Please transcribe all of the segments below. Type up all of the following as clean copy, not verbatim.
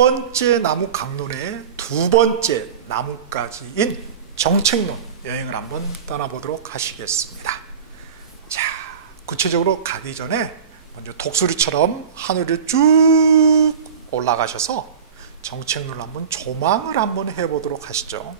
번째 나무 강론의 두 번째 나무까지인 정책론 여행을 한번 떠나보도록 하시겠습니다. 자, 구체적으로 가기 전에 먼저 독수리처럼 하늘을 쭉 올라가셔서 정책론을 한번 조망을 한번 해보도록 하시죠.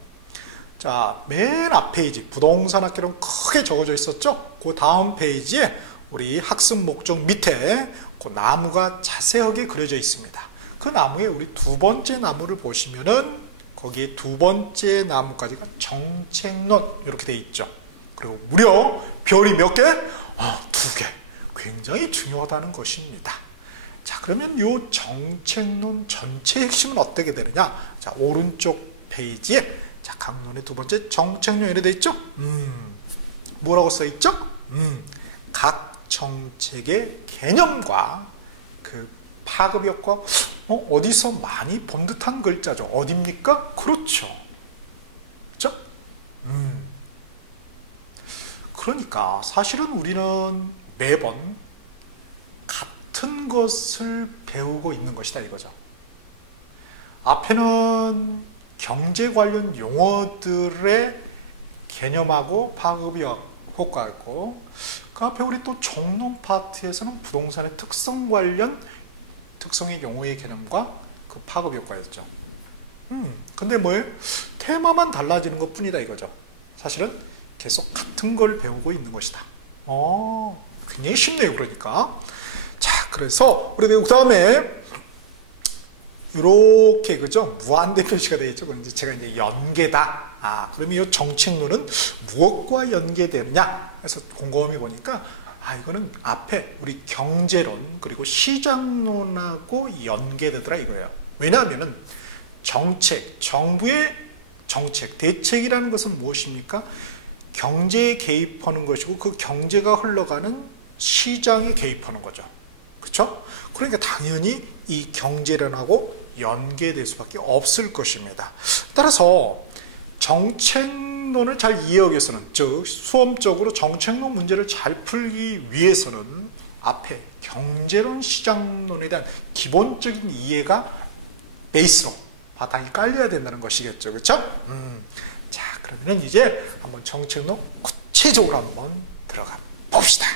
자, 맨 앞 페이지 부동산 학개론 크게 적어져 있었죠. 그 다음 페이지에 우리 학습 목적 밑에 그 나무가 자세하게 그려져 있습니다. 그 나무에 우리 두 번째 나무를 보시면은 거기에 두 번째 나무까지가 정책론 이렇게 돼 있죠. 그리고 무려 별이 몇 개? 두 개. 굉장히 중요하다는 것입니다. 자, 그러면 이 정책론 전체 핵심은 어떻게 되느냐? 자, 오른쪽 페이지에 자, 강론의 두 번째 정책론 이렇게 돼 있죠? 뭐라고 써 있죠? 각 정책의 개념과 그 파급 효과, 어디서 많이 본 듯한 글자죠. 어딥니까? 그렇죠. 그렇죠? 그러니까 사실은 우리는 매번 같은 것을 배우고 있는 것이다 이거죠. 앞에는 경제 관련 용어들의 개념하고 파급 효과였고, 그 앞에 우리 또 종론 파트에서는 부동산의 특성 관련 특성의 용어의 개념과 그 파급 효과였죠. 근데 뭐예요? 테마만 달라지는 것 뿐이다 이거죠. 사실은 계속 같은 걸 배우고 있는 것이다. 굉장히 쉽네요. 그러니까. 자, 그래서 우리 그 다음에 이렇게 그죠? 무한대 표시가 되어 있죠. 그런데 제가 이제 연계다. 그러면 이 정책론은 무엇과 연계되느냐? 그래서 곰곰이 보니까 이거는 앞에 우리 경제론 그리고 시장론하고 연계되더라 이거예요. 왜냐하면은 정책, 정부의 정책, 대책이라는 것은 무엇입니까? 경제에 개입하는 것이고 그 경제가 흘러가는 시장에 개입하는 거죠. 그렇죠? 그러니까 당연히 이 경제론하고 연계될 수밖에 없을 것입니다. 따라서 정책론을 잘 이해하기 위해서는, 즉 수험적으로 정책론 문제를 잘 풀기 위해서는 앞에 경제론, 시장론에 대한 기본적인 이해가 베이스로 바탕이 깔려야 된다는 것이겠죠. 그렇죠? 자, 그러면 이제 한번 정책론 구체적으로 한번 들어가 봅시다.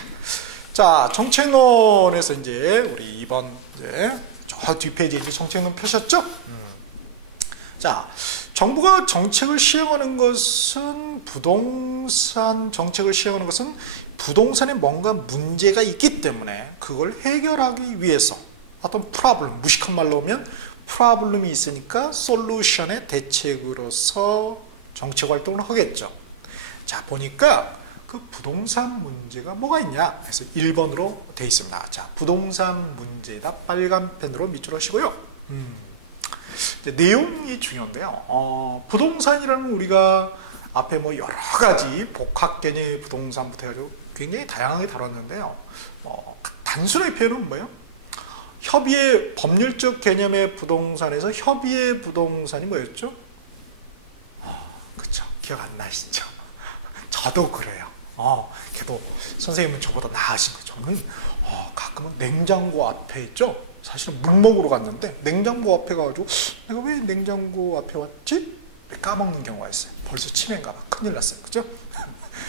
자, 정책론에서 이제 우리 이번 이제 저 뒷페이지에 이제 정책론 펴셨죠? 자, 정부가 정책을 시행하는 것은 부동산 정책을 시행하는 것은 부동산에 뭔가 문제가 있기 때문에 그걸 해결하기 위해서 어떤 프로블럼, 무식한 말로 하면 프로블럼이 있으니까 솔루션의 대책으로서 정책 활동을 하겠죠. 자, 보니까 그 부동산 문제가 뭐가 있냐? 그래서 1번으로 되어 있습니다. 자, 부동산 문제다. 빨간 펜으로 밑줄 하시고요. 내용이 중요한데요. 부동산이라는 우리가 앞에 뭐 여러 가지 복합 개념의 부동산부터 해가지고 굉장히 다양하게 다뤘는데요. 단순하게 표현은 뭐예요? 협의의 법률적 개념의 부동산에서 협의의 부동산이 뭐였죠? 그쵸. 기억 안 나시죠? 저도 그래요. 걔도 선생님은 저보다 나으신 거죠. 저는 가끔은 냉장고 앞에 있죠. 사실은 물 먹으러 갔는데 냉장고 앞에 가가지고 내가 왜 냉장고 앞에 왔지? 까먹는 경우가 있어요. 벌써 치매인가 봐. 큰일 났어요. 그죠?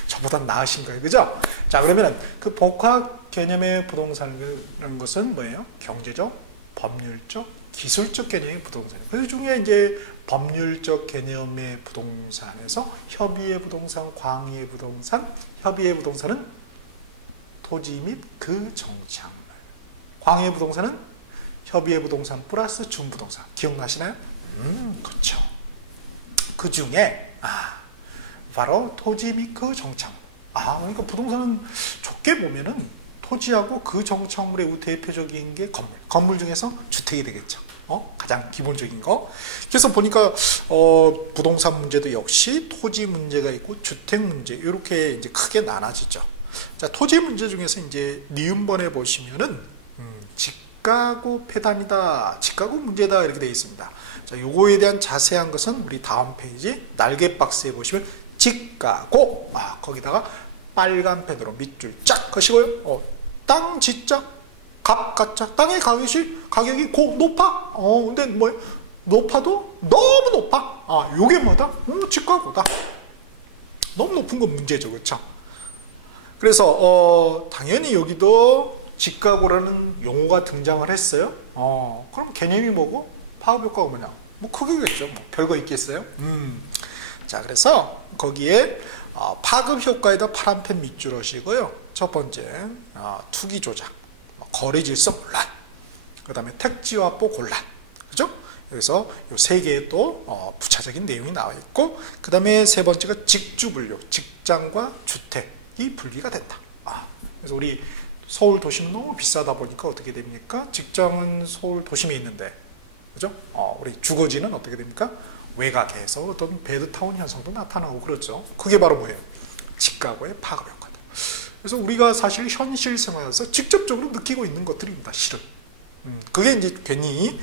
저보다 나으신 거예요. 그죠? 자, 그러면 그 복합 개념의 부동산이라는 것은 뭐예요? 경제적, 법률적, 기술적 개념의 부동산이에요. 그 중에 이제 법률적 개념의 부동산에서 협의의 부동산, 광의의 부동산, 협의의 부동산은 토지 및 그 정착물. 광의의 부동산은 협의의 부동산 플러스 준부동산. 기억나시나요? 그렇죠. 그 중에 바로 토지 및 그 정착물. 그러니까 부동산은 좋게 보면은 토지하고 그 정착물의 대표적인 게 건물. 건물 중에서 주택이 되겠죠. 가장 기본적인 거. 그래서 보니까 부동산 문제도 역시 토지 문제가 있고 주택 문제 이렇게 이제 크게 나눠지죠. 자, 토지 문제 중에서 이제 니은번에 보시면은 직가구 폐단이다, 직가구 문제다 이렇게 되어 있습니다. 자, 요거에 대한 자세한 것은 우리 다음 페이지 날개 박스에 보시면 직가구 거기다가 빨간 펜으로 밑줄 쫙 그시고요. 땅 짓자 값 같자. 땅의 가격이 높아. 근데 뭐 높아도 너무 높아. 요게 뭐다? 집가고다. 너무 높은 건 문제죠, 그렇죠? 그래서 당연히 여기도 집가고라는 용어가 등장을 했어요. 그럼 개념이 뭐고? 파급 효과가 뭐냐? 뭐 크게겠죠. 뭐 별거 있겠어요? 자, 그래서 거기에 파급 효과에다 파란펜 밑줄 하시고요. 첫 번째 투기 조작, 거래 질서 혼란, 그 다음에 택지화보 곤란, 그죠? 그래서 이 세 개의 또 부차적인 내용이 나와 있고, 그 다음에 세 번째가 직주분류, 직장과 주택이 분리가 된다. 그래서 우리 서울 도심은 너무 비싸다 보니까 어떻게 됩니까? 직장은 서울 도심에 있는데, 그죠? 우리 주거지는 어떻게 됩니까? 외곽에서 어떤 베드타운 현상도 나타나고 그렇죠. 그게 바로 뭐예요? 집가고의 파급 효과다. 그래서 우리가 사실 현실 생활에서 직접적으로 느끼고 있는 것들입니다. 실은. 그게 이제 괜히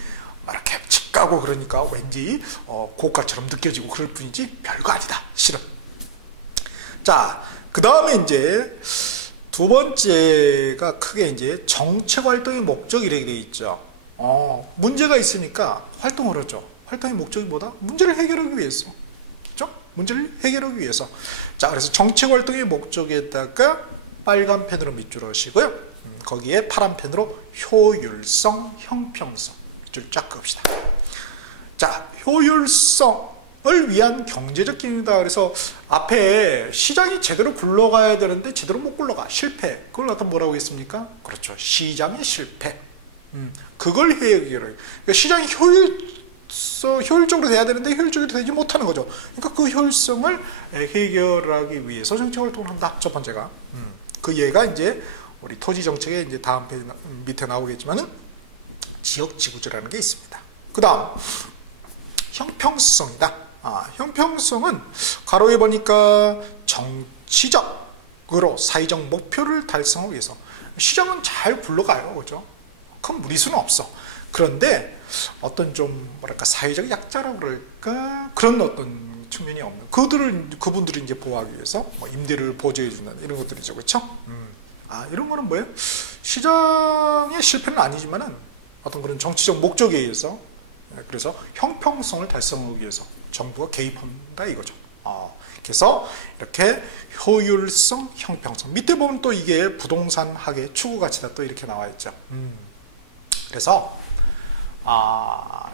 이렇게 집가고 그러니까 왠지 고가처럼 느껴지고 그럴 뿐이지 별거 아니다. 실은. 자, 그 다음에 이제 두 번째가 크게 이제 정책 활동의 목적 이렇게 되어 있죠. 문제가 있으니까 활동을 하죠. 활동의 목적이 뭐다? 문제를 해결하기 위해서. 그렇죠? 문제를 해결하기 위해서. 자, 그래서 정책 활동의 목적에다가 빨간 펜으로 밑줄 하시고요. 거기에 파란 펜으로 효율성, 형평성 밑줄 쫙 그읍시다. 자, 효율성을 위한 경제적 기능이다. 그래서 앞에 시장이 제대로 굴러가야 되는데 제대로 못 굴러가. 실패. 그걸 갖다 뭐라고 했습니까? 그렇죠. 시장의 실패. 그걸 해결해요. 그러니까 시장이 효율적으로 돼야 되는데 효율적으로 되지 못하는 거죠. 그러니까 그 효율성을 해결하기 위해서 정책 활동을 한다. 첫 번째가. 그 예가 이제 우리 토지 정책에 이제 다음 페이지 밑에 나오겠지만은 지역 지구제라는 게 있습니다. 그 다음 형평성이다. 형평성은 가로에 보니까 정치적으로 사회적 목표를 달성하기 위해서 시장은 잘 굴러가요, 그죠? 큰 무리수는 없어. 그런데 어떤 좀 뭐랄까 사회적 약자라고 그럴까 그런 어떤 측면이 없는 그분들을 이제 보호하기 위해서 뭐 임대료를 보조해 준다 이런 것들이죠, 그렇죠? 이런 거는 뭐예요? 시장의 실패는 아니지만은 어떤 그런 정치적 목적에 의해서 그래서 형평성을 달성하기 위해서 정부가 개입한다 이거죠. 그래서 이렇게 효율성, 형평성 밑에 보면 또 이게 부동산학의 추구 가치다 또 이렇게 나와 있죠. 그래서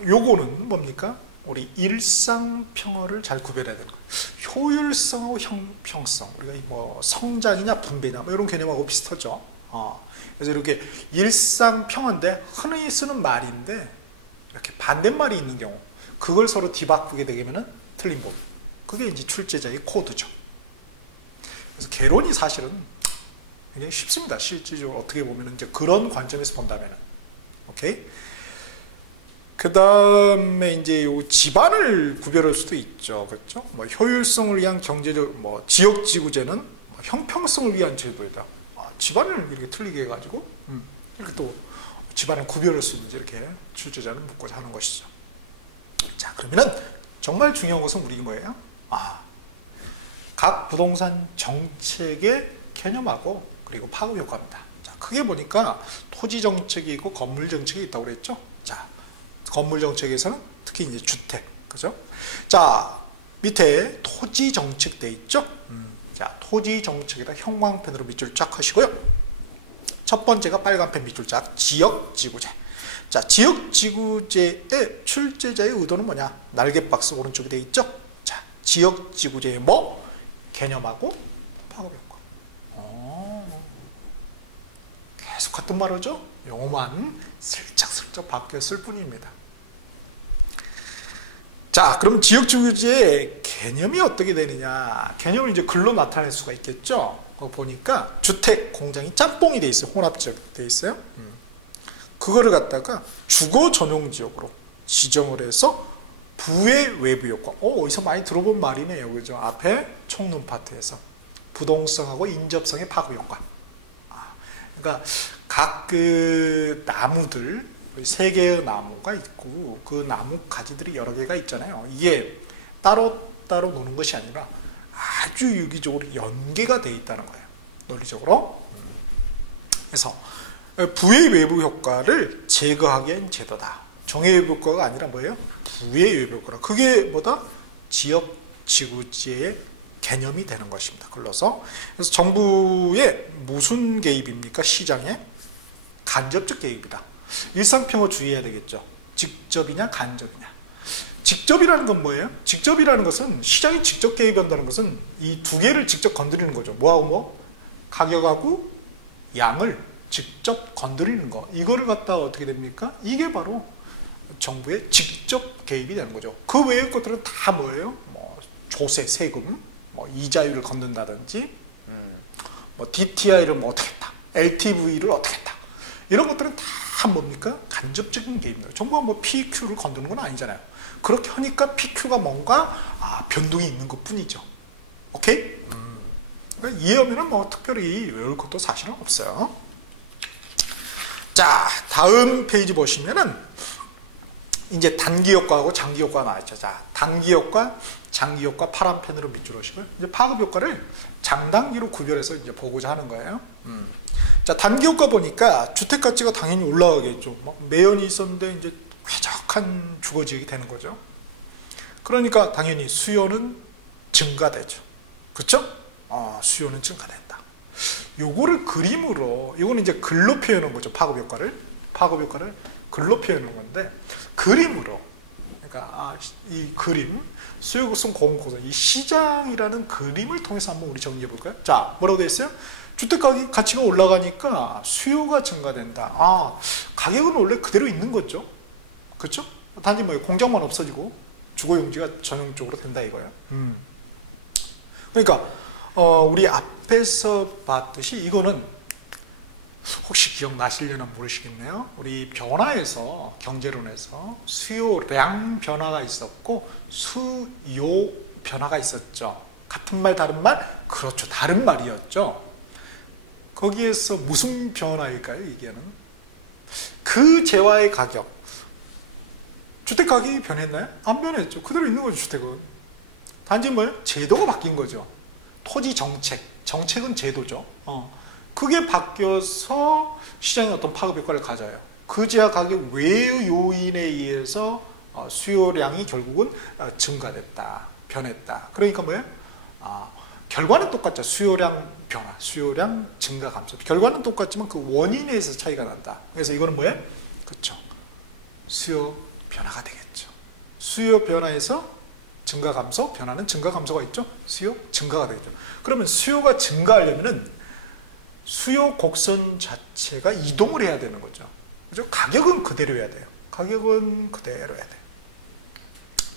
요거는 뭡니까? 우리 일상평화를 잘 구별해야 되는 거예요. 효율성하고 형평성, 우리가 뭐 성장이냐 분배냐 뭐 이런 개념하고 비슷하죠. 그래서 이렇게 일상평화인데 흔히 쓰는 말인데 이렇게 반대말이 있는 경우 그걸 서로 뒤바꾸게 되면은 틀린 부분. 그게 이제 출제자의 코드죠. 그래서 개론이 사실은 굉장히 쉽습니다. 실질적으로 어떻게 보면 이제 그런 관점에서 본다면은. 오케이? 그 다음에 이제 요 집안을 구별할 수도 있죠. 그렇죠? 뭐 효율성을 위한 경제적, 뭐 지역지구제는 뭐 형평성을 위한 제도이다. 집안을 이렇게 틀리게 해가지고, 이렇게 또 집안을 구별할 수 있는지 이렇게 출제자는 묻고자 하는 것이죠. 자, 그러면은 정말 중요한 것은 우리 뭐예요? 각 부동산 정책의 개념하고 그리고 파급 효과입니다. 자, 크게 보니까 토지 정책이 있고 건물 정책이 있다고 그랬죠? 자, 건물 정책에서는 특히 이제 주택, 그죠? 자, 밑에 토지 정책 돼 있죠? 자, 토지 정책에다 형광펜으로 밑줄 쫙 하시고요. 첫 번째가 빨간펜 밑줄 쫙, 지역지구제. 자, 지역지구제의 출제자의 의도는 뭐냐? 날개박스 오른쪽에 돼 있죠? 자, 지역지구제의 뭐? 개념하고 파급 효과. 계속 같은 말이죠? 용어만 슬쩍슬쩍 바뀌었을 뿐입니다. 자, 그럼 지역지구제의 개념이 어떻게 되느냐? 개념을 이제 글로 나타낼 수가 있겠죠? 그거 보니까 주택, 공장이 짬뽕이 돼 있어요. 혼합지역 돼 있어요. 그거를 갖다가 주거 전용 지역으로 지정을 해서 부의 외부 효과. 어디서 많이 들어본 말이네요. 그죠? 앞에 총론 파트에서 부동성하고 인접성의 파급 효과. 그러니까 각 그 나무들, 3개의 나무가 있고 그 나무 가지들이 여러 개가 있잖아요. 이게 따로따로 노는 것이 아니라 아주 유기적으로 연계가 되어 있다는 거예요. 논리적으로. 그래서 부의 외부 효과를 제거하기 위한 제도다. 정의 외부 효과가 아니라 뭐예요? 부의 외부 효과라. 그게 뭐다? 지역 지구지의 개념이 되는 것입니다. 글러서 그래서 정부의 무슨 개입입니까? 시장에 간접적 개입이다. 일상평어 주의해야 되겠죠. 직접이냐 간접이냐. 직접이라는 건 뭐예요? 직접이라는 것은 시장이 직접 개입한다는 것은 이 두 개를 직접 건드리는 거죠. 뭐하고 뭐? 가격하고 양을 직접 건드리는 거. 이거를 갖다가 어떻게 됩니까? 이게 바로 정부의 직접 개입이 되는 거죠. 그 외의 것들은 다 뭐예요? 뭐 조세, 세금, 뭐 이자율을 건든다든지, 뭐 DTI를 뭐 어떻게 했다, LTV를 어떻게 했다. 이런 것들은 다 뭡니까? 간접적인 개입입니다. 정부가 뭐 PQ를 건드는 건 아니잖아요. 그렇게 하니까 PQ가 뭔가 변동이 있는 것 뿐이죠. 오케이? 그러니까 이해하면 뭐 특별히 외울 것도 사실은 없어요. 자, 다음 페이지 보시면은 이제 단기 효과하고 장기 효과가 나왔죠. 자, 단기 효과, 장기 효과 파란 펜으로 밑줄을 하시고요. 이제 파급 효과를 장단기로 구별해서 이제 보고자 하는 거예요. 자, 단기 효과 보니까 주택 가치가 당연히 올라가겠죠. 막 매연이 있었는데 이제 쾌적한 주거지역이 되는 거죠. 그러니까 당연히 수요는 증가되죠. 그렇죠? 수요는 증가된다. 요거를 그림으로, 요거는 이제 글로 표현한 거죠. 파급 효과를 글로 표현한 건데, 그림으로, 그러니까 이 그림, 수요 곡선, 공급 곡선, 이 시장이라는 그림을 통해서 한번 우리 정리해 볼까요? 자, 뭐라고 되어 있어요? 주택 가격 가치가 올라가니까 수요가 증가된다. 가격은 원래 그대로 있는 거죠. 그렇죠? 단지 뭐 공장만 없어지고 주거용지가 전용적으로 된다 이거예요. 그러니까 우리 앞에서 봤듯이 이거는 혹시 기억나시려나 모르시겠네요. 우리 변화에서, 경제론에서 수요량 변화가 있었고 수요 변화가 있었죠. 같은 말 다른 말? 그렇죠. 다른 말이었죠. 거기에서 무슨 변화일까요? 이게는 그 재화의 가격, 주택 가격이 변했나요? 안 변했죠. 그대로 있는 거죠. 주택은 단지 뭐예요? 제도가 바뀐 거죠. 토지 정책, 정책은 제도죠. 그게 바뀌어서 시장에 어떤 파급 효과를 가져요. 그 재화 가격 외의 요인에 의해서 수요량이 결국은 증가됐다, 변했다. 그러니까 뭐예요? 결과는 똑같죠. 수요량 변화, 수요량 증가 감소. 결과는 똑같지만 그 원인에 의해서 차이가 난다. 그래서 이거는 뭐예요? 그렇죠. 수요 변화가 되겠죠. 수요 변화에서 증가 감소, 변화는 증가 감소가 있죠. 수요 증가가 되겠죠. 그러면 수요가 증가하려면은 수요 곡선 자체가 이동을 해야 되는 거죠. 그죠? 가격은 그대로여야 돼요. 가격은 그대로여야 돼요.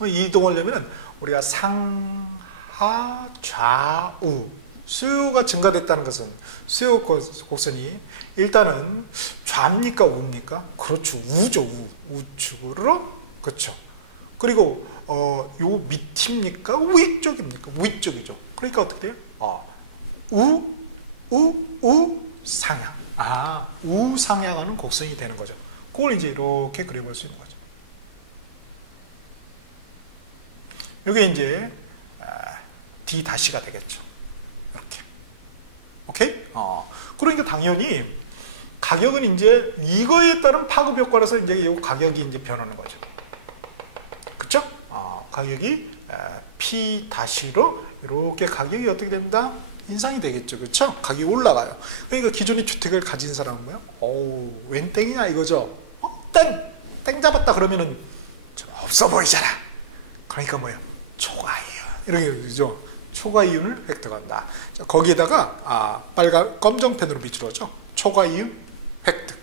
이동하려면은 우리가 상하 좌우, 수요가 증가됐다는 것은 수요 곡선이 일단은 좌입니까 우입니까? 그렇죠. 우죠. 우측으로. 그렇죠. 그리고 요 밑입니까? 위쪽입니까? 위쪽이죠. 그러니까 어떻게 돼요? 우상향. 우상향하는 곡선이 되는 거죠. 그걸 이제 이렇게 그려볼 수 있는 거죠. 이게 이제 D-가 되겠죠. 이렇게. 오케이? 그러니까 당연히 가격은 이제 이거에 따른 파급 효과라서 이제 이 가격이 이제 변하는 거죠. 그쵸? 가격이 P-로 이렇게 가격이 어떻게 됩니다? 인상이 되겠죠. 그렇죠? 가격이 올라가요. 그러니까 기존의 주택을 가진 사람은 뭐야? 웬 땡이냐 이거죠. 땡 잡았다 그러면은 좀 없어 보이잖아. 그러니까 뭐야? 초과이윤. 이렇게 그죠? 초과이윤을 획득한다. 자, 거기에다가 빨간 검정펜으로 비추어죠. 초과이윤 획득.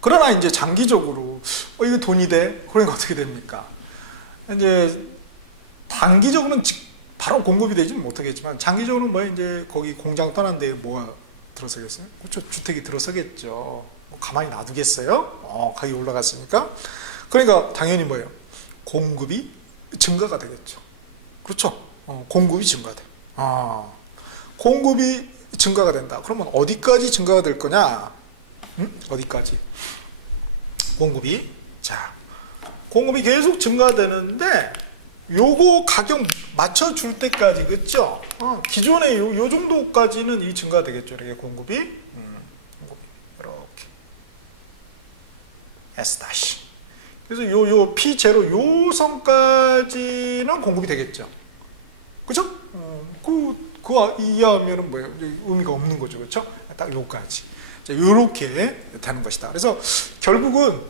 그러나 이제 장기적으로 이거 돈이 돼? 그러니까 어떻게 됩니까? 이제 단기적으로는 바로 공급이 되지는 못하겠지만 장기적으로는 뭐 이제 거기 공장 떠난 데에 뭐가 들어서겠어요? 그렇죠. 주택이 들어서겠죠. 뭐 가만히 놔두겠어요? 가격이 올라갔으니까. 그러니까 당연히 뭐예요? 공급이 증가가 되겠죠. 그렇죠. 공급이 증가돼. 공급이 증가가 된다. 그러면 어디까지 증가가 될 거냐? 어디까지? 공급이. 자, 공급이 계속 증가되는데 요거 가격 맞춰줄 때까지, 그쵸? 기존에 요 정도까지는 이 증가되겠죠. 이렇게 공급이 이렇게 S 다시. 그래서 요 P0 요 선까지는 공급이 되겠죠. 그죠? 그거 이해하면은 뭐예요? 의미가 없는 거죠. 그렇죠? 딱 요까지. 자, 요렇게 되는 것이다. 그래서 결국은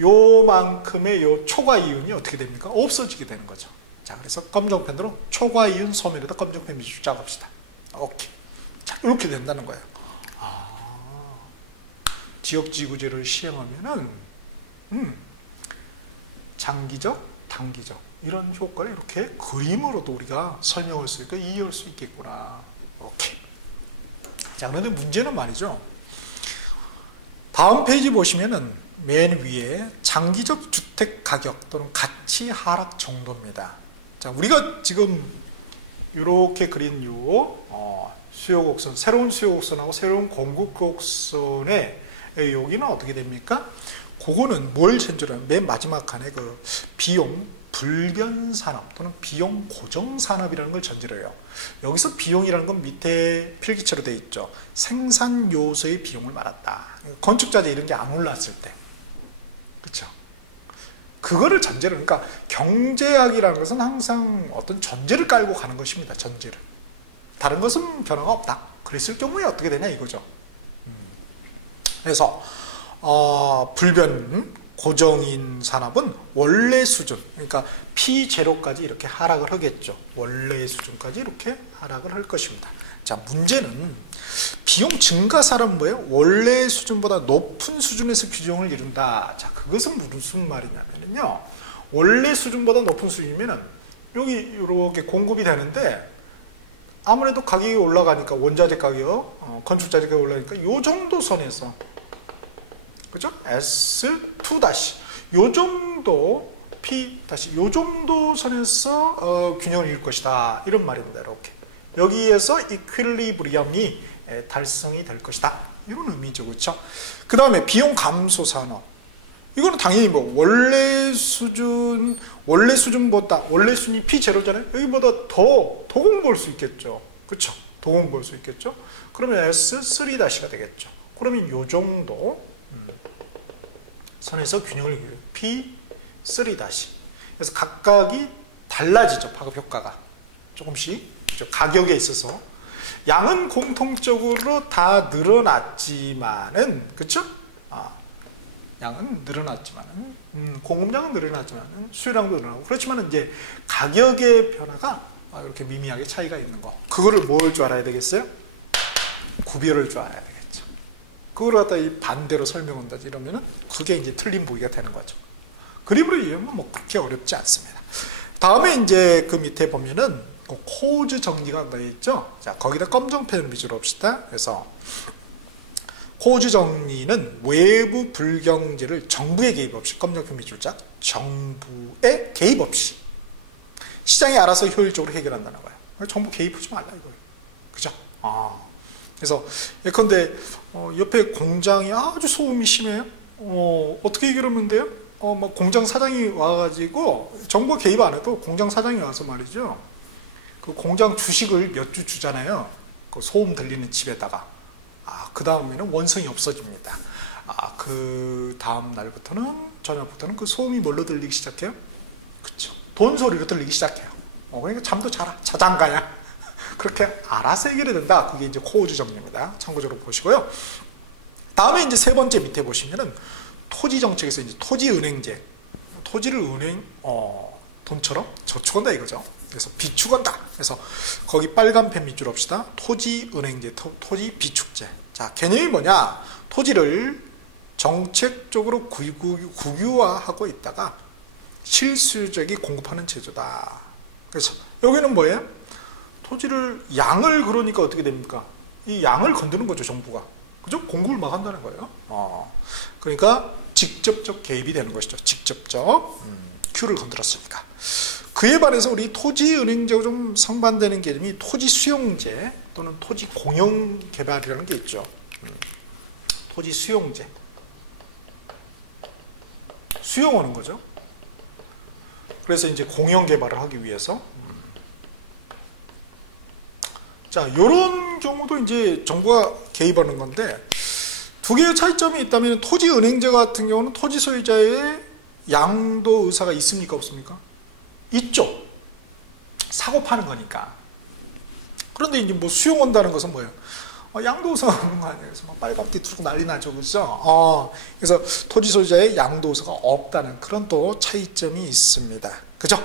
요만큼의 요 초과 이윤이 어떻게 됩니까? 없어지게 되는 거죠. 자, 그래서 검정펜으로 초과 이윤 소멸에다 검정펜 밑줄 작업시다. 오케이. 자, 이렇게 된다는 거예요. 지역지구제를 시행하면은 장기적, 단기적 이런 효과를 이렇게 그림으로도 우리가 설명할 수 있고 이해할 수 있겠구나. 오케이. 자, 그런데 문제는 말이죠. 다음 페이지 보시면은 맨 위에 장기적 주택 가격 또는 가치 하락 정도입니다. 자, 우리가 지금 이렇게 그린 수요 곡선, 새로운 수요 곡선하고 새로운 공급 곡선의 여기는 어떻게 됩니까? 그거는 뭘 전제로 맨 마지막 칸에 그 비용 불변 산업 또는 비용 고정 산업이라는 걸 전제로 해요. 여기서 비용이라는 건 밑에 필기체로 되어 있죠. 생산 요소의 비용을 말한다. 건축자재 이런 게 안 올랐을 때. 그렇죠? 그거를 전제로, 그러니까 경제학이라는 것은 항상 어떤 전제를 깔고 가는 것입니다. 전제를. 다른 것은 변화가 없다. 그랬을 경우에 어떻게 되냐 이거죠. 그래서 불변 고정인 산업은 원래 수준, 그러니까 P0까지 이렇게 하락을 하겠죠. 원래 수준까지 이렇게 하락을 할 것입니다. 자, 문제는 비용 증가 산업은 뭐예요? 원래 수준보다 높은 수준에서 규정을 이룬다. 자, 그것은 무슨 말이냐면요. 원래 수준보다 높은 수준이면은 여기 이렇게 공급이 되는데 아무래도 가격이 올라가니까 원자재 가격, 건축자재 가격이 올라가니까 요 정도 선에서, 그죠? S2 다시 요 정도 P 다시 요 정도 선에서 균형을 이룰 것이다. 이런 말입니다. 이렇게 여기에서 이퀄리브리엄이 달성이 될 것이다. 이런 의미죠. 그렇죠? 그 다음에 비용 감소 산업. 이거는 당연히 뭐 원래 수준보다 원래 수준이 P0잖아요. 여기보다 더 공부할 수 있겠죠. 그렇죠? 더 공부할 수 있겠죠. 그러면 S3 다시가 되겠죠. 그러면 요 정도 선에서 균형을 이루어요. P3 다시. 그래서 각각이 달라지죠. 파급 효과가 조금씩 가격에 있어서 양은 공통적으로 다 늘어났지만은, 그렇죠? 양은 늘어났지만은 공급량은 늘어났지만은 수요량도 늘어나고, 그렇지만 이제 가격의 변화가 이렇게 미미하게 차이가 있는 거. 그거를 뭘 줄 알아야 되겠어요? 구별을 줄 알아야 되겠죠. 그걸 갖다 이 반대로 설명한다 이러면은 그게 이제 틀린 보기가 되는 거죠. 그림으로 이해하면 뭐 그렇게 어렵지 않습니다. 다음에 이제 그 밑에 보면은 그 코즈 정리가 되어 있죠. 자, 거기다 검정펜을 위주로 합시다. 그래서 코즈 정리는 외부 불경제를 정부의 개입 없이, 검정펜 밑줄짝, 정부의 개입 없이 시장이 알아서 효율적으로 해결한다는 거예요. 정부 개입하지 말라 이거예요. 그죠? 그래서 예컨대 옆에 공장이 아주 소음이 심해요. 어떻게 해결하면 돼요? 막 공장 사장이 와가지고 정부가 개입 안 해도 공장 사장이 와서 말이죠. 그 공장 주식을 몇 주 주잖아요. 그 소음 들리는 집에다가. 그 다음에는 원성이 없어집니다. 그 다음 날부터는, 저녁부터는 그 소음이 뭘로 들리기 시작해요? 그쵸. 돈 소리로 들리기 시작해요. 그러니까 잠도 자라. 자장가야. 그렇게 알아서 해결이 된다. 그게 이제 코즈 정리입니다. 참고적으로 보시고요. 다음에 이제 세 번째 밑에 보시면은 토지 정책에서 이제 토지은행제. 토지를 돈처럼 저축한다 이거죠. 그래서 비축한다. 그래서 거기 빨간 펜 밑줄 합시다. 토지은행제, 토지 비축제. 자, 개념이 뭐냐? 토지를 정책적으로 국유화하고 있다가 실수적이 공급하는 제도다. 그래서 여기는 뭐예요? 토지를 양을, 그러니까 어떻게 됩니까? 이 양을 건드는 거죠, 정부가. 그죠? 공급을 막 한다는 거예요. 그러니까 직접적 개입이 되는 것이죠. 직접적 Q를 건드렸으니까. 그에 반해서 우리 토지은행제하고 좀 상반되는 개념이 토지수용제 또는 토지공영개발이라는 게 있죠. 토지수용제. 수용하는 거죠. 그래서 이제 공영개발을 하기 위해서. 자, 요런 경우도 이제 정부가 개입하는 건데, 두 개의 차이점이 있다면 토지은행제 같은 경우는 토지 소유자의 양도 의사가 있습니까 없습니까? 있죠. 사고 파는 거니까. 그런데 이제 뭐 수용 온다는 것은 뭐예요? 양도 의사가 없는 거 아니에요? 그래서 막 빨갛게 두르고 난리 나죠, 그죠? 그래서 토지 소유자의 양도 의사가 없다는 그런 또 차이점이 있습니다, 그죠?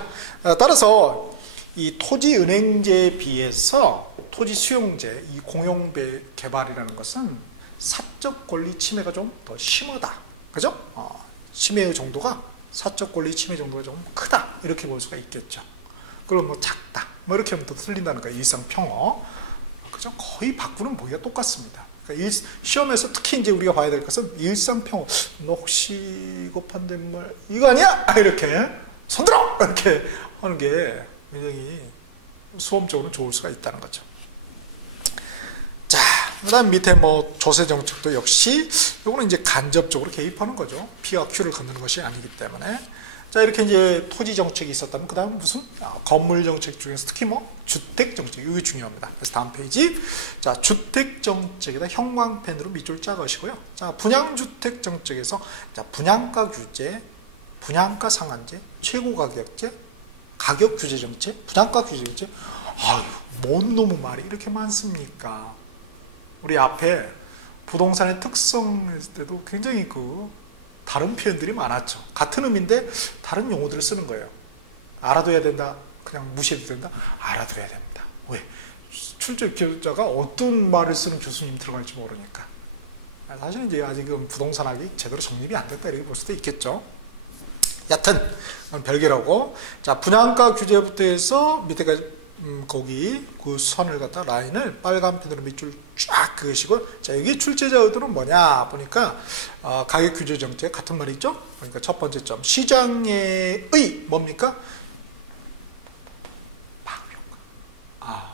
따라서 이 토지은행제에 비해서 토지 수용제, 이 공용 개발이라는 것은 사적 권리 침해가 좀 더 심하다, 그죠? 침해의 정도가 사적 권리 침해 정도가 좀 크다 이렇게 볼 수가 있겠죠. 그럼 뭐 작다, 뭐 이렇게 하면 또 틀린다는 거예요. 일상평어, 그죠? 거의 바꾸는 보기가 똑같습니다. 그러니까 시험에서 특히 이제 우리가 봐야 될 것은 일상평어. 너 혹시 이거 반대말 이거 아니야? 이렇게 손들어 이렇게 하는 게 굉장히 수험적으로는 좋을 수가 있다는 거죠. 자, 그다음 밑에 뭐 조세 정책도 역시 요거는 이제 간접적으로 개입하는 거죠. P와 Q를 걷는 것이 아니기 때문에. 자, 이렇게 이제 토지 정책이 있었다면 그다음 무슨 건물 정책 중에서 특히 뭐 주택 정책, 이게 중요합니다. 그래서 다음 페이지. 자, 주택 정책에다 형광펜으로 밑줄 짜가시고요. 자, 분양주택 정책에서 자, 분양가 규제, 분양가 상한제, 최고 가격제, 가격 규제 정책, 분양가 규제 정책. 아유, 뭔 놈의 말이 이렇게 많습니까? 우리 앞에 부동산의 특성 했을 때도 굉장히 다른 표현들이 많았죠. 같은 의미인데 다른 용어들을 쓰는 거예요. 알아둬야 된다, 그냥 무시해도 된다, 알아둬야 됩니다. 왜? 출제 교자가 어떤 말을 쓰는 교수님 들어갈지 모르니까. 사실 이제 아직은 부동산학이 제대로 정립이 안 됐다 이렇게 볼 수도 있겠죠. 여튼 별개라고. 자, 분양가 규제부터 해서 밑에까지 거기 그 선을 갖다 라인을 빨간 펜으로 밑줄 쫙 그으시고, 자, 여기 출제자 의도는 뭐냐 보니까 가격 규제 정책 같은 말이죠. 그러니까 첫 번째 점, 시장의 뭡니까? 파급효과.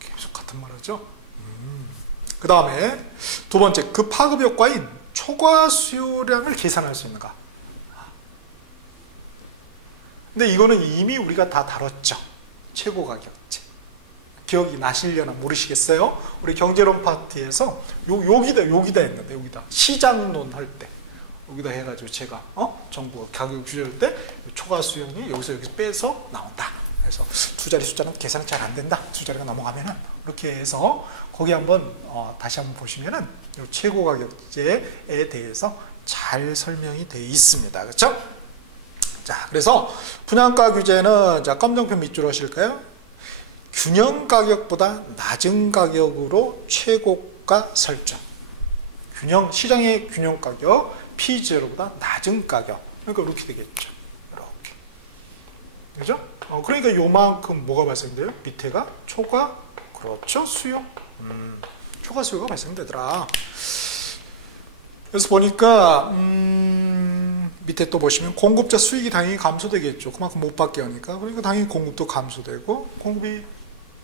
계속 같은 말이죠. 그 다음에 두 번째, 그 파급효과인 초과 수요량을 계산할 수 있는가? 근데 이거는 이미 우리가 다 다뤘죠. 최고 가격제. 기억이 나시려나 모르시겠어요? 우리 경제론 파트에서 여기다 했는데, 여기다 시장론 할 때 여기다 해가지고 제가 정부가 가격 규제할 때 초과 수용이 여기서 빼서 나온다. 그래서 두 자리 숫자는 계산이 잘 안 된다. 두 자리가 넘어가면은 이렇게 해서 거기 한번 다시 한번 보시면은 이 최고 가격제에 대해서 잘 설명이 되어 있습니다. 그렇죠? 자, 그래서 분양가 규제는 자, 검정펜 밑줄 하실까요? 균형 가격보다 낮은 가격으로 최고가 설정. 시장의 균형 가격 P0보다 낮은 가격. 그러니까 이렇게 되겠죠. 이렇게. 그죠? 그러니까 요만큼 뭐가 발생돼요? 밑에가 초과, 그렇죠? 수요. 초과 수요가 발생되더라. 그래서 보니까 밑에 또 보시면 공급자 수익이 당연히 감소되겠죠. 그만큼 못 받게 하니까. 그러니까 당연히 공급도 감소되고, 공급이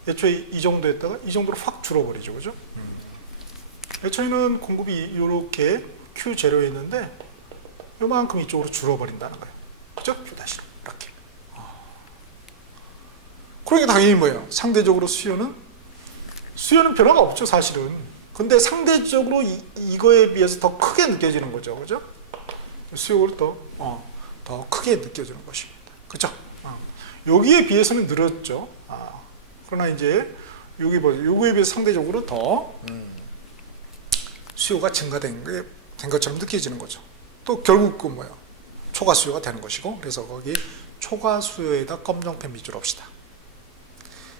애초에 이 정도 했다가 이 정도로 확 줄어버리죠. 그죠? 애초에는 공급이 이렇게 Q0였는데 요만큼 이쪽으로 줄어버린다는 거예요. 그죠? Q-로 이렇게. 그러니까 당연히 뭐예요? 상대적으로 수요는 변화가 없죠, 사실은. 근데 상대적으로 이거에 비해서 더 크게 느껴지는 거죠. 그죠? 수요를 더 크게 느껴지는 것입니다. 그죠? 여기에 비해서는 늘었죠. 그러나 이제 여기에 비해서 상대적으로 더 수요가 증가된 것처럼 느껴지는 거죠. 또 결국 그 뭐야? 초과 수요가 되는 것이고, 그래서 거기 초과 수요에다 검정펜 밑줄 합시다.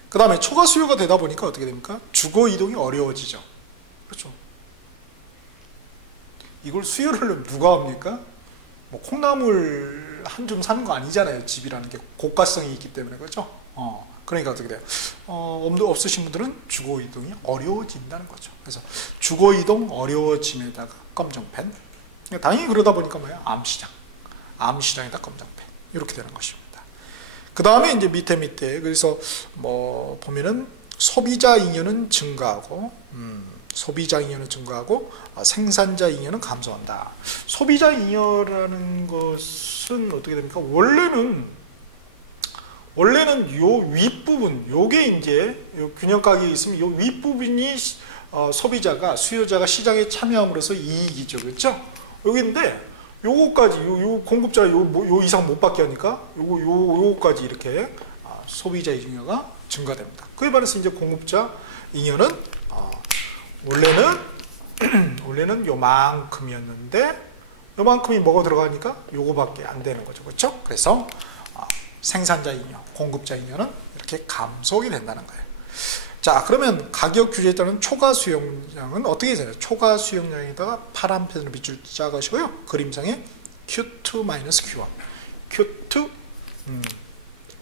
그 다음에 초과 수요가 되다 보니까 어떻게 됩니까? 주거 이동이 어려워지죠. 그렇죠? 이걸 수요를 누가 합니까? 뭐 콩나물 한 줌 사는 거 아니잖아요. 집이라는 게 고가성이 있기 때문에. 그렇죠? 그러니까 어떻게 돼요? 없으신 분들은 주거 이동이 어려워진다는 거죠. 그래서 주거 이동 어려워짐에다가 검정펜. 당연히 그러다 보니까 뭐야? 암시장에다 검정펜. 이렇게 되는 것입니다. 그 다음에 이제 밑에 그래서 뭐 보면은 소비자 잉여는 증가하고, 소비자 잉여는 증가하고 생산자 잉여는 감소한다. 소비자 잉여라는 것은 어떻게 됩니까? 원래는 요 윗부분, 요게 이제 요 균형 가격이 있으면 요 윗부분이 소비자가 수요자가 시장에 참여함으로써 이익이죠, 그렇죠? 여기인데 요거까지 요 공급자 요 이상 못 받게 하니까 요거까지 이렇게 소비자 잉여가 증가됩니다. 그에 반해서 이제 공급자 잉여는 원래는 요만큼이었는데 요만큼이 뭐가 들어가니까 요거밖에 안 되는 거죠, 그렇죠? 그래서 생산자 잉여, 공급자 잉여는 이렇게 감소하게 된다는 거예요. 자, 그러면 가격 규제에 따른 초과 수용량은 어떻게 되나요? 초과 수용량에다가 파란 펜으로 밑줄 짜 것이고요. 그림상에 Q2-Q1, Q2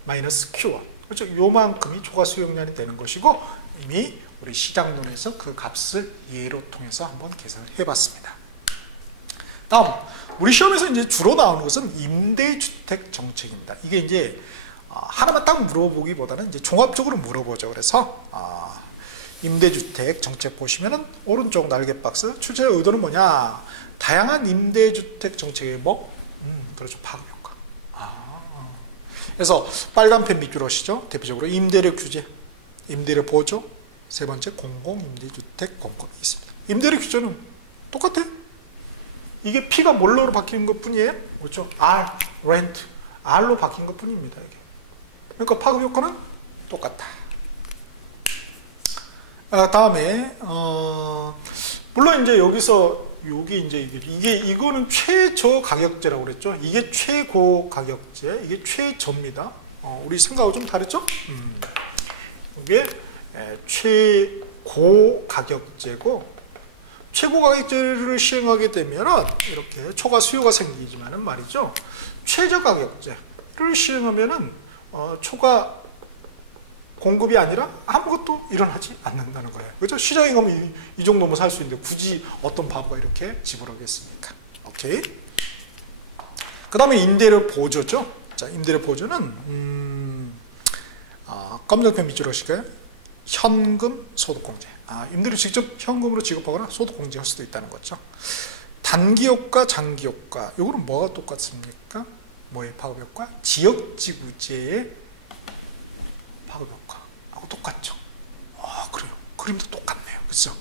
-Q1. 그렇죠? 요만큼이 초과 수용량이 되는 것이고 이미 우리 시장론에서 그 값을 예로 통해서 한번 계산을 해봤습니다. 다음, 우리 시험에서 이제 주로 나오는 것은 임대주택 정책입니다. 이게 이제 하나만 딱 물어보기보다는 이제 종합적으로 물어보죠. 그래서 임대주택 정책 보시면은 오른쪽 날개 박스 출제의 의도는 뭐냐? 다양한 임대주택 정책의 뭐? 그렇죠. 파급 효과. 그래서 빨간 펜 밑줄 오시죠. 대표적으로 임대료 규제, 임대료 보조, 세 번째 공공임대주택 공급이 있습니다. 임대료 규제는 똑같아요. 이게 P가 뭘로 바뀌는 것 뿐이에요. 그렇죠. R, rent, R로 바뀐 것 뿐입니다. 이게. 그러니까 파급 효과는 똑같다. 다음에 물론 이제 여기서 이거는 최저 가격제라고 그랬죠. 이게 최고 가격제, 이게 최저입니다. 우리 생각하고 좀 다르죠? 이게 최고 가격제고, 최고 가격제를 시행하게 되면은 이렇게 초과 수요가 생기지만은 말이죠. 최저 가격제를 시행하면은 초과 공급이 아니라 아무것도 일어나지 않는다는 거예요. 그렇죠? 시장에 가면 이 정도면 살 수 있는데 굳이 어떤 바보가 이렇게 지불하겠습니까? 오케이. 그 다음에 임대료 보조죠. 자, 임대료 보조는 검정펜 밑줄 하실까요? 현금 소득공제. 임대료 직접 현금으로 지급하거나 소득공제할 수도 있다는 거죠. 단기효과, 장기효과. 이거는 뭐가 똑같습니까? 뭐의 파급효과? 지역지구제의 파급효과하고 똑같죠. 그래요. 그림도 똑같네요. 그렇죠?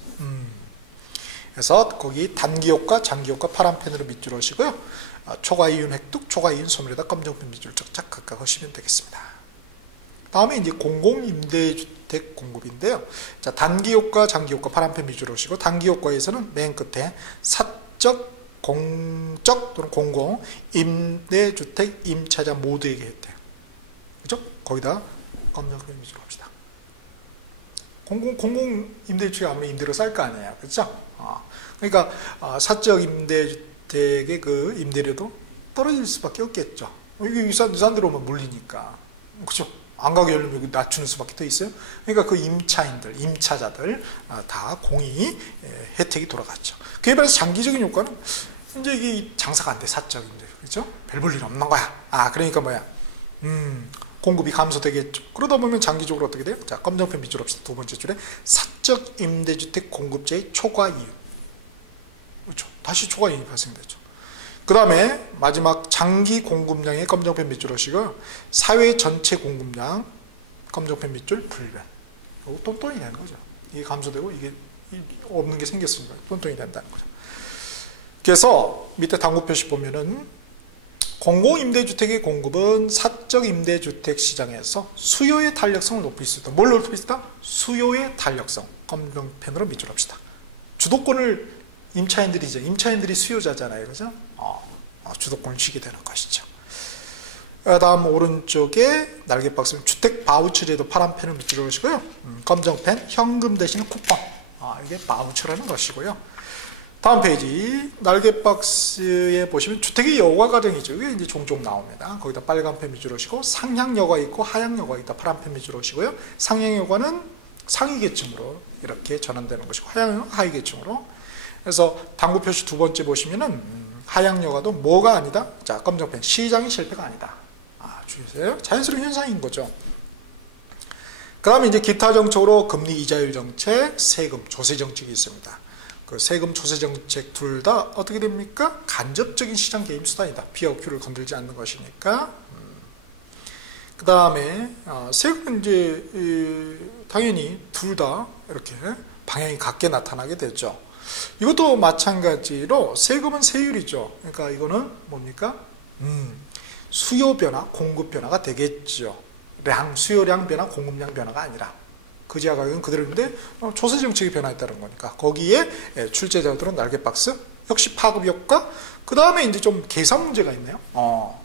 그래서 거기 단기효과, 장기효과 파란 펜으로 밑줄 하시고요. 초과이윤 획득, 초과이윤 소멸에다 검정펜 밑줄 쫙쫙 각각 하시면 되겠습니다. 다음에 이제 공공임대주택 공급인데요. 자, 단기효과, 장기효과 파란펜 밑줄 하시고, 단기효과에서는 맨 끝에 사적, 공적 또는 공공, 임대주택, 임차자 모두에게 혜택. 그죠? 거기다 검정펜 밑줄 합시다. 공공임대주택이 아무리 임대료 쌀 거 아니에요. 그렇죠? 그러니까 사적 임대주택의 그 임대료도 떨어질 수밖에 없겠죠. 이게 유산 들어오면 물리니까. 그렇죠? 안 가게 열리면 낮추는 수밖에 더 있어요. 그러니까 그 임차인들, 임차자들 다 공이 혜택이 돌아갔죠. 그에 반해서 장기적인 효과는 이제 이게 장사가 안 돼, 사적 임대, 그렇죠? 별 볼 일 없는 거야. 그러니까 뭐야? 공급이 감소되겠죠. 그러다 보면 장기적으로 어떻게 돼요? 자, 검정펜 밑줄 합시다. 두 번째 줄에 사적 임대주택 공급자의 초과이윤. 그렇죠? 다시 초과이윤이 발생되죠. 그 다음에 마지막 장기 공급량의 검정펜 밑줄 하시고, 사회 전체 공급량 검정펜 밑줄 불변. 이거 똔똔이 되는 거죠. 이게 감소되고 이게 없는 게 생겼으니까 똔똔이 된다는 거죠. 그래서 밑에 당구 표시 보면은 공공임대주택의 공급은 사적 임대주택 시장에서 수요의 탄력성을 높일 수 있다. 뭘 높일 수 있다? 수요의 탄력성. 검정펜으로 밑줄 합시다. 주도권을 임차인들이죠. 임차인들이 수요자잖아요. 그죠? 주도권을 쥐게 되는 것이죠. 다음 오른쪽에 날개 박스는 주택 바우처에도 파란 펜을 밑줄 그으시고요. 검정펜, 현금 대신 쿠폰. 이게 바우처라는 것이고요. 다음 페이지 날개 박스에 보시면 주택의 여과 과정이죠. 이게 이제 종종 나옵니다. 거기다 빨간 펜 밑줄 그으시고, 상향 여과 있고 하향 여과 있다. 파란 펜 밑줄 그으시고요. 상향 여과는 상위 계층으로 이렇게 전환되는 것이고, 하향 하위 계층으로. 그래서 당구 표시 두 번째 보시면은 하향 여과도 뭐가 아니다? 자, 검정펜, 시장의 실패가 아니다. 주의하세요. 자연스러운 현상인 거죠. 그 다음에 이제 기타 정책으로 금리 이자율 정책, 세금, 조세 정책이 있습니다. 그 세금, 조세 정책 둘 다 어떻게 됩니까? 간접적인 시장 개입 수단이다. P와 Q를 건들지 않는 것이니까. 그 다음에 세금은 이제 당연히 둘 다 이렇게 방향이 같게 나타나게 되죠. 이것도 마찬가지로 세금은 세율이죠. 그러니까 이거는 뭡니까? 수요 변화, 공급 변화가 되겠죠. 수요량 변화, 공급량 변화가 아니라 그지하 가격은 그대로인데 조세 정책이 변화했다는 거니까 거기에 출제자들은 날개박스, 역시 파급 효과. 그 다음에 이제 좀 계산 문제가 있네요.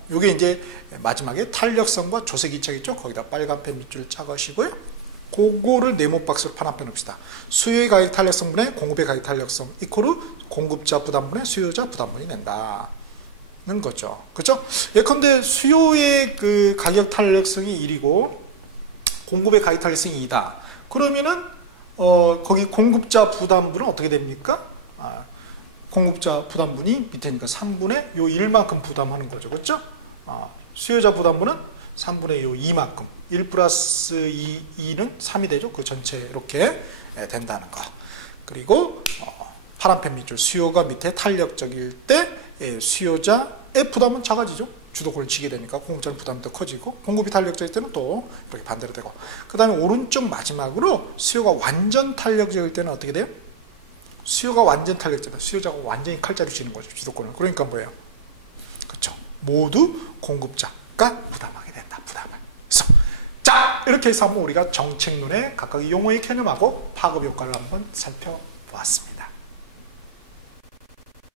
요게 이제 마지막에 탄력성과 조세 기차겠죠. 거기다 빨간펜 밑줄 짜가시고요. 그거를 네모 박스로 파란펜 읍시다. 수요의 가격 탄력성분의 공급의 가격 탄력성 이코르 공급자 부담분의 수요자 부담분이 된다는 거죠. 그렇죠? 예컨대 수요의 그 가격 탄력성이 1이고 공급의 가격 탄력성이 2다. 그러면은 거기 공급자 부담분은 어떻게 됩니까? 공급자 부담분이 밑에니까 3분의 요 1만큼 부담하는 거죠. 그렇죠? 수요자 부담분은 3분의 요 2만큼 1 플러스 2는 3이 되죠. 그 전체 이렇게 된다는 거. 그리고 파란펜 밑줄 수요가 밑에 탄력적일 때 수요자의 부담은 작아지죠. 주도권을 쥐게 되니까 공급자는 부담이 더 커지고 공급이 탄력적일 때는 또 이렇게 반대로 되고 그 다음에 오른쪽 마지막으로 수요가 완전 탄력적일 때는 어떻게 돼요? 수요가 완전 탄력적이다. 수요자가 완전히 칼자루 쥐는 거죠. 주도권을. 그러니까 뭐예요? 그렇죠. 모두 공급자가 부담하게 된다. 부담을. 그래서 자 이렇게 해서 한번 우리가 정책론의 각각의 용어의 개념하고 파급 효과를 한번 살펴보았습니다.